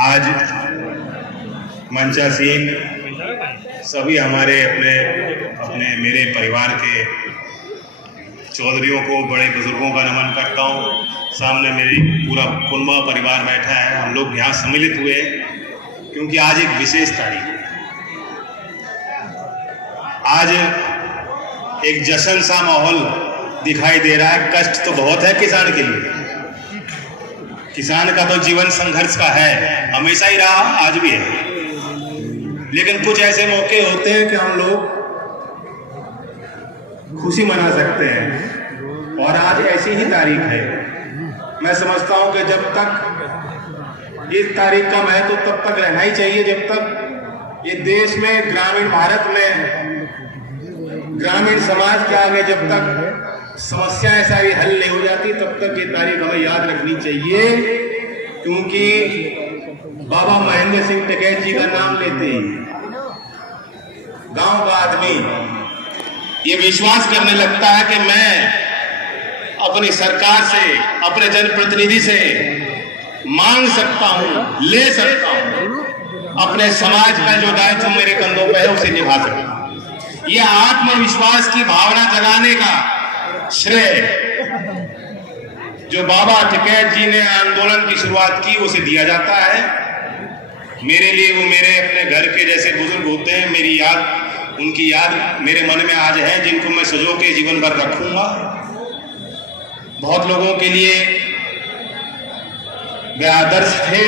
आज मंचासीन सभी हमारे अपने मेरे परिवार के चौधरियों को, बड़े बुजुर्गों का नमन करता हूँ। सामने मेरी पूरा कुनबा परिवार बैठा है। हम लोग यहाँ सम्मिलित हुए क्योंकि आज एक विशेष तारीख है। आज एक जश्न सा माहौल दिखाई दे रहा है। कष्ट तो बहुत है किसान के लिए। किसान का तो जीवन संघर्ष का है, हमेशा ही रहा, आज भी है। लेकिन कुछ ऐसे मौके होते हैं कि हम लोग खुशी मना सकते हैं, और आज ऐसी ही तारीख है। मैं समझता हूं कि जब तक इस तारीख का महत्व तब तक रहना ही चाहिए जब तक ये देश में, ग्रामीण भारत में, ग्रामीण समाज के आगे जब तक समस्याएं सारी हल नहीं हो जाती, तब तक ये तारीख हमें याद रखनी चाहिए। क्योंकि बाबा महेंद्र सिंह टिकैत जी का नाम लेते ही गांव का आदमी ये विश्वास करने लगता है कि मैं अपनी सरकार से, अपने जनप्रतिनिधि से मांग सकता हूं, ले सकता हूं, अपने समाज का जो दायित्व मेरे कंधों पर है उसे निभा सकता हूं। यह आत्मविश्वास की भावना जगाने का श्रेय जो बाबा टिकैत जी ने आंदोलन की शुरुआत की उसे दिया जाता है। मेरे लिए वो मेरे अपने घर के जैसे बुजुर्ग होते हैं। मेरी याद, उनकी याद मेरे मन में आज है, जिनको मैं सजो के जीवन भर रखूंगा। बहुत लोगों के लिए वे आदर्श थे,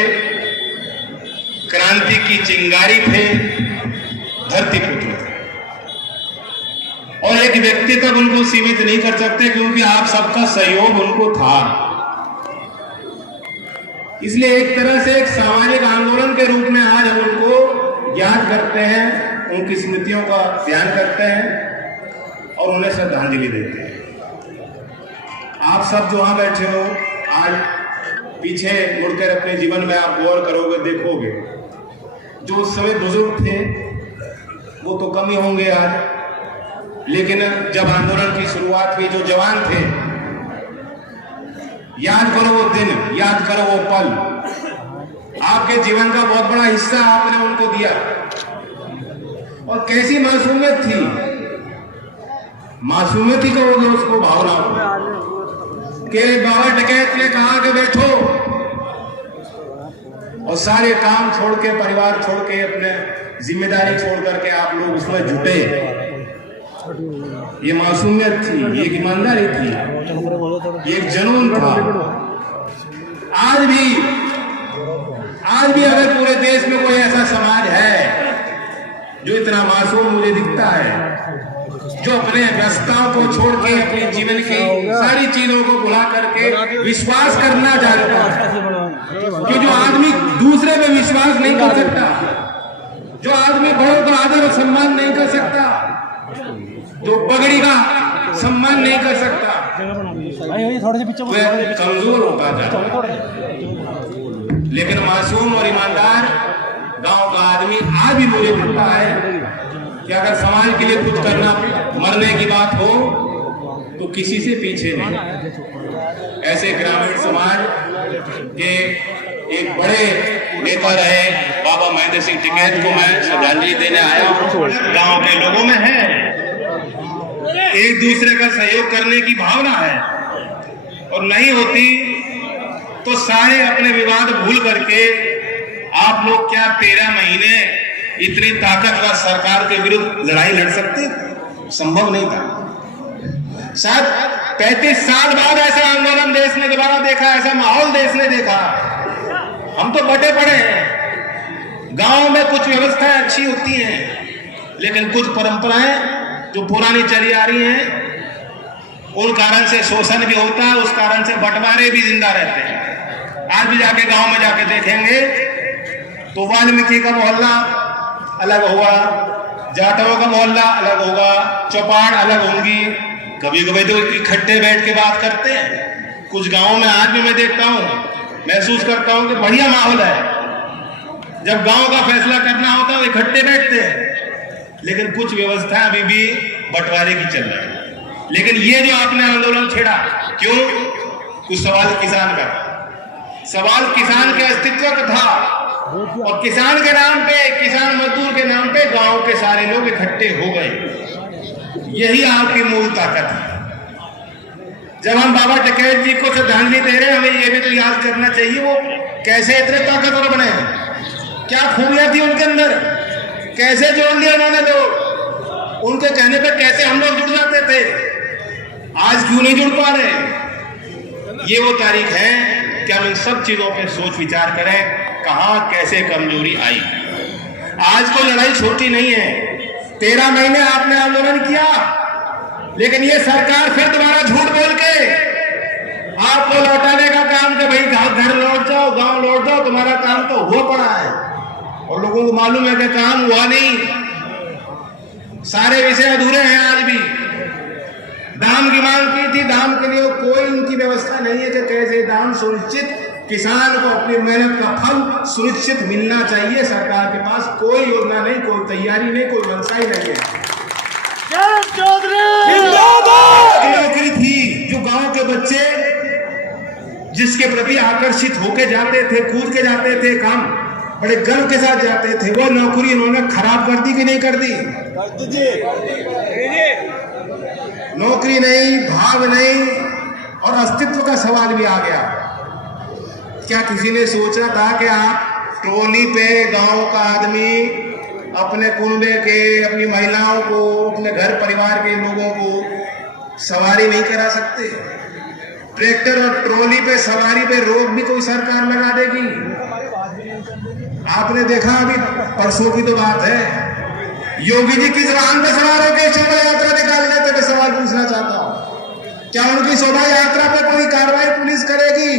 क्रांति की चिंगारी थे, धरती पुत्र थे। और एक व्यक्ति तक उनको सीमित नहीं कर सकते क्योंकि आप सबका सहयोग उनको था। इसलिए एक तरह से एक सामाजिक आंदोलन के रूप में आज हम उनको याद करते हैं, उनकी स्मृतियों का ध्यान करते हैं और उन्हें श्रद्धांजलि देते हैं। आप सब जो वहां बैठे हो, आज पीछे मुड़कर अपने जीवन में आप गौर करोगे, देखोगे जो उस समय बुजुर्ग थे वो तो कम ही होंगे आज, लेकिन जब आंदोलन की शुरुआत हुई जो जवान थे, याद करो वो दिन, याद करो वो पल। आपके जीवन का बहुत बड़ा हिस्सा आपने उनको दिया। और कैसी मासूमियत थी, मासूमियत ही कहोगे उसको, भावना के बाबा टिकैत ने कहा कि बैठो, और सारे काम छोड़ के, परिवार छोड़ के, अपने जिम्मेदारी छोड़ करके आप लोग उसमें जुटे। ये मासूमियत थी, ये एक ईमानदारी थी, ये एक जुनून था। आज भी अगर पूरे देश में कोई ऐसा समाज है जो इतना मासूम मुझे दिखता है, जो अपने व्यस्तताओं को छोड़ के, अपने जीवन की सारी चीजों को भुला करके विश्वास करना जानता है, कि जो आदमी दूसरे पे विश्वास नहीं कर सकता, जो आदमी बड़ों का आदर और सम्मान नहीं कर सकता, जो पगड़ी का सम्मान नहीं कर सकता, वह कमजोर होता जाता है। लेकिन मासूम और ईमानदार गांव का आदमी आज भी मुझे दिखता है कि अगर समाज के लिए कुछ करना, मरने की बात हो तो किसी से पीछे नहीं। ऐसे ग्रामीण समाज के एक बड़े नेता रहे बाबा महेंद्र सिंह टिकैत को मैं श्रद्धांजलि देने आया हूँ। गांव के लोगों में है एक दूसरे का सहयोग करने की भावना है, और नहीं होती तो सारे अपने विवाद भूल करके आप लोग क्या 13 महीने इतनी ताकतवर सरकार के विरुद्ध लड़ाई लड़ सकते? संभव नहीं था। शायद 35 साल बाद ऐसा आंदोलन देश ने दोबारा देखा, ऐसा माहौल देश ने देखा। हम तो बटे पड़े हैं। गांव में कुछ व्यवस्थाएं अच्छी होती हैं, लेकिन कुछ परंपराएं जो पुरानी चली आ रही हैं, उन कारण से शोषण भी होता है, उस कारण से बंटवारे भी जिंदा रहते हैं। आज भी जाके गांव में जाके देखेंगे तो वाल्मीकि का मोहल्ला अलग होगा, जाटों का मोहल्ला अलग होगा, चौपाड़ अलग होंगी। कभी कभी तो इकट्ठे बैठ के बात करते हैं। कुछ गांवों में आज भी मैं देखता हूँ, महसूस करता हूँ कि बढ़िया माहौल है। जब गांव का फैसला करना होता है इकट्ठे बैठते हैं, लेकिन कुछ व्यवस्था अभी भी बंटवारे की चल रही है। लेकिन ये जो आपने आंदोलन छेड़ा, क्यों? कुछ सवाल किसान का, सवाल किसान के अस्तित्व का था, और किसान के नाम पे, किसान मजदूर के नाम पे गांव के सारे लोग इकट्ठे हो गए। यही आपकी मूल ताकत है। जब हम बाबा टिकैत जी को श्रद्धांजलि दे रहे हैं, हमें यह भी तो याद करना चाहिए वो कैसे इतने ताकतवर बने हैं, क्या खूबियां थी उनके अंदर, कैसे जोड़ लिया उन्होंने लोग, उनके कहने पे कैसे हम लोग जुड़ जाते थे, आज क्यों नहीं जुड़ पा रहे। ये वो तारीख है कि हम इन सब चीजों पे सोच विचार करें, कहां कैसे कमजोरी आई। आज कोई लड़ाई छोटी नहीं है। 13 महीने आपने आंदोलन किया, लेकिन ये सरकार फिर दोबारा झूठ बोल के आपको लौटाने का काम कि भाई घर लौट जाओ, गांव लौट जाओ, तुम्हारा काम तो हुआ पड़ा है, और लोगों को मालूम है कि काम हुआ नहीं, सारे विषय अधूरे हैं। आज भी दाम की मांग की थी, दाम के लिए कोई उनकी व्यवस्था नहीं है कि कैसे दाम सुनिश्चित, किसान को अपनी मेहनत का फल सुनिश्चित मिलना चाहिए। सरकार के पास कोई योजना नहीं, कोई तैयारी नहीं, कोई मनसा ही नहीं है। नौकरी थी जो गांव के बच्चे जिसके प्रति आकर्षित होके जाते थे, कूद के जाते थे, काम बड़े गर्व के साथ जाते थे, वो नौकरी इन्होंने खराब कर दी कि नहीं कर दी? नौकरी नहीं, भाव नहीं, और अस्तित्व का सवाल भी आ गया। क्या किसी ने सोचा था कि आप ट्रॉली पे गांव का आदमी अपने कुनबे के, अपनी महिलाओं को, अपने घर परिवार के लोगों को सवारी नहीं करा सकते? ट्रैक्टर और ट्रॉली पे सवारी पे रोक भी कोई सरकार लगा देगी? आपने देखा, अभी परसों की तो बात है, योगी जी किस वाहन पर सवार होकर शोभा यात्रा निकाल लेते? मैं सवाल पूछना चाहता हूं, क्या उनकी शोभा यात्रा पे कोई कार्रवाई पुलिस करेगी?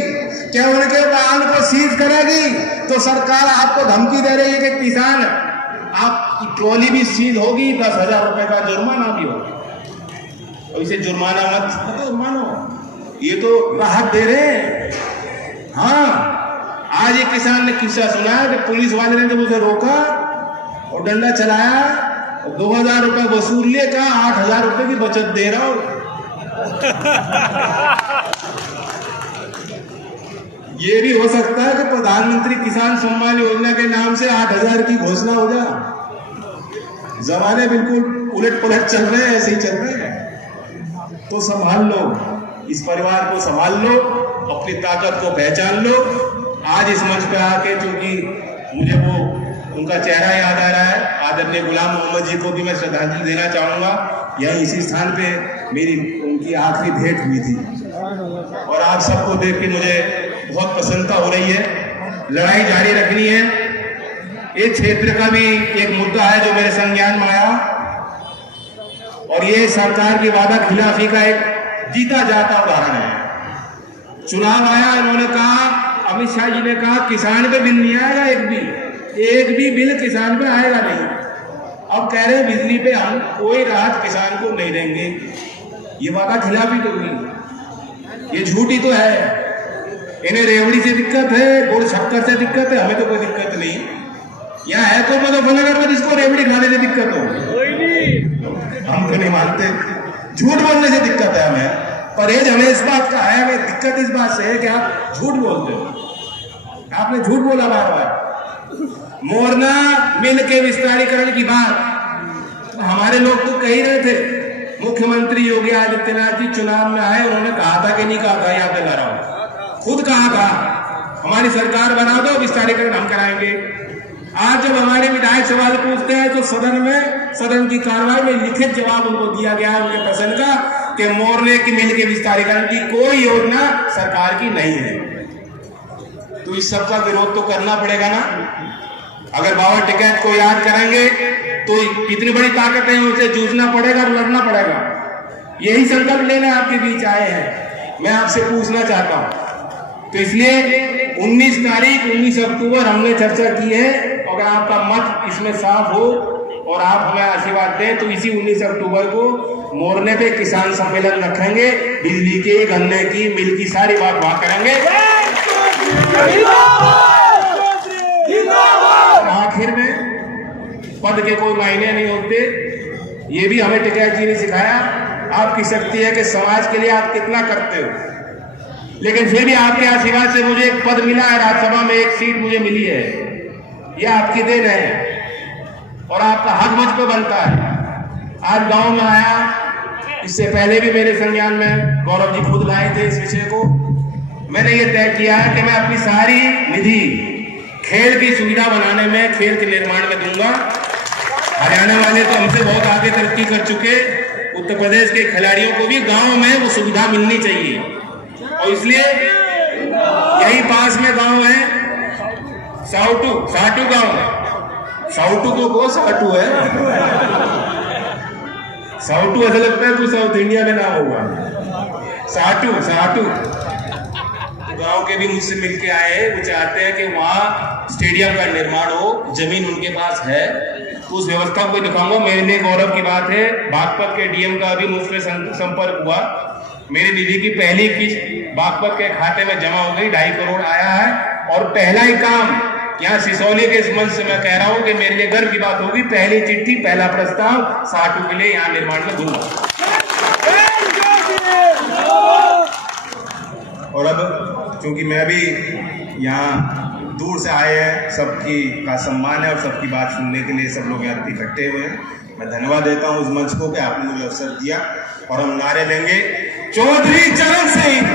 क्या उनके वाहन को सीज करेगी? तो सरकार आपको धमकी दे रही है कि किसान आपकी ट्रॉली भी सीज होगी, 10,000 रुपए का जुर्माना भी होगा। और इसे जुर्माना मत मानो, ये तो राहत दे रहे हैं। हाँ, आज एक किसान ने किस्सा सुनाया कि पुलिस वाले ने जब उसे रोका और डंडा चलाया, 2,000 रुपए वसूल लिए, कहा 8,000 रुपए की बचत दे रहा हूं। ये भी हो सकता है कि प्रधानमंत्री किसान सम्मान योजना के नाम से 8,000 की घोषणा हो जाए। जमाने बिल्कुल उलट पुलट चल रहे हैं, ऐसे ही चल रहे हैं। तो संभाल लो, इस परिवार को संभाल लो, अपनी ताकत को पहचान लो। आज इस मंच पे आके, क्योंकि मुझे वो उनका चेहरा याद आ रहा है, आदरणीय गुलाम मोहम्मद जी को भी मैं श्रद्धांजलि देना चाहूंगा। यही इसी स्थान पे मेरी उनकी आखिरी भेंट हुई थी, और आप सबको देख के मुझे बहुत प्रसन्नता हो रही है। लड़ाई जारी रखनी है। इस क्षेत्र का भी एक मुद्दा है जो मेरे संज्ञान में आया, और ये सरकार की वादा खिलाफी का एक जीता जाता उदाहरण है। चुनाव आया, इन्होंने कहा, अमित शाह जी ने कहा किसान पे बिल नहीं आएगा, एक भी बिल किसान पे आएगा नहीं। अब कह रहे हैं बिजली पे हम कोई राहत किसान को नहीं देंगे। ये वादा खिलाफी तो हुई, ये झूठी तो है। इन्हें रेवड़ी से दिक्कत है, गुड़ शक्कर से दिक्कत है, हमें तो कोई दिक्कत नहीं। यहाँ है तो मुजफ्फरनगर में जिसको रेवड़ी खाने से दिक्कत हो, हम तो नहीं मानते। झूठ बोलने से दिक्कत है हमें, परहेज हमें इस बात का है। हमें दिक्कत इस बात से है कि आप झूठ बोलते हो। आपने झूठ बोला बार बार। मोरना मिल के विस्तारीकरण की बात हमारे लोग तो कह ही रहे थे। मुख्यमंत्री योगी आदित्यनाथ जी चुनाव में आए, उन्होंने कहा था कि नहीं कहा था, याद दिला रहा हूं, खुद कहा था हमारी सरकार बना दो, विस्तारीकरण हम कराएंगे। आज जब हमारे विधायक सवाल पूछते हैं तो सदन की कार्रवाई में लिखित जवाब उनको दिया गया है उनके प्रश्न का कि मोरने की मिल के विस्तारीकरण की कोई योजना सरकार की नहीं है। तो इस सब का विरोध तो करना पड़ेगा ना। अगर बाबा टिकैत को याद करेंगे तो कितनी बड़ी ताकत है, उनसे जूझना पड़ेगा, लड़ना पड़ेगा। यही संकल्प लेने आपके बीच आए हैं। मैं आपसे पूछना चाहता हूं, तो इसलिए 19 अक्टूबर हमने चर्चा की है। अगर आपका मत इसमें साफ हो और आप हमें आशीर्वाद दें तो इसी 19 अक्टूबर को मोरने पे किसान सम्मेलन रखेंगे। बिजली के, गन्ने की, मिल की सारी बात वहां करेंगे। आखिर में पद के कोई मायने नहीं होते, ये भी हमें टिकैत जी ने सिखाया। आपकी शक्ति है कि समाज के लिए आप कितना करते हो। लेकिन फिर भी आपके आशीर्वाद से मुझे एक पद मिला है राज्यसभा में, एक सीट मुझे मिली है। ये आपकी देन है और आपका हक मुझ पे बनता है। आज गांव में आया, इससे पहले भी मेरे संज्ञान में गौरव जी खुद लाए थे इस विषय को। मैंने ये तय किया है कि मैं अपनी सारी निधि खेल की सुविधा बनाने में, खेल के निर्माण में दूंगा। हरियाणा वाले तो हमसे बहुत आगे तरक्की कर चुके, उत्तर प्रदेश के खिलाड़ियों को भी गांव में वो सुविधा मिलनी चाहिए और इसलिए यही पास में गांव है साटू गांव। साउटू को वो साटू है, साउटू ऐसा लगता है कुछ साउथ इंडिया में नाम होगा। साटू गांव के भी मुझसे मिलके आए, वो चाहते हैं कि वहाँ स्टेडियम का निर्माण हो, जमीन उनके पास है तो उस व्यवस्था को दिखाऊंगा। मेरे लिए गौरव की बात है, बागपत के डीएम का भी मुझसे संपर्क हुआ। मेरी निधि की पहली किस्त बागपत के खाते में जमा हो गई, 2.5 करोड़ आया है और पहला ही काम यहाँ सिसौली के इस मंच से मैं कह रहा हूँ कि मेरे लिए गर्व की बात होगी, पहली चिट्ठी, पहला प्रस्ताव साटू के लिए यहाँ निर्माण में दूंगा। और अब चूंकि मैं भी यहाँ दूर से आए हैं, सबकी का सम्मान है और सबकी बात सुनने के लिए सब लोग यहाँ इकट्ठे हुए हैं। मैं धन्यवाद देता हूँ उस मंच को कि आपने मुझे अवसर दिया और हम नारे लेंगे, चौधरी चरण सिंह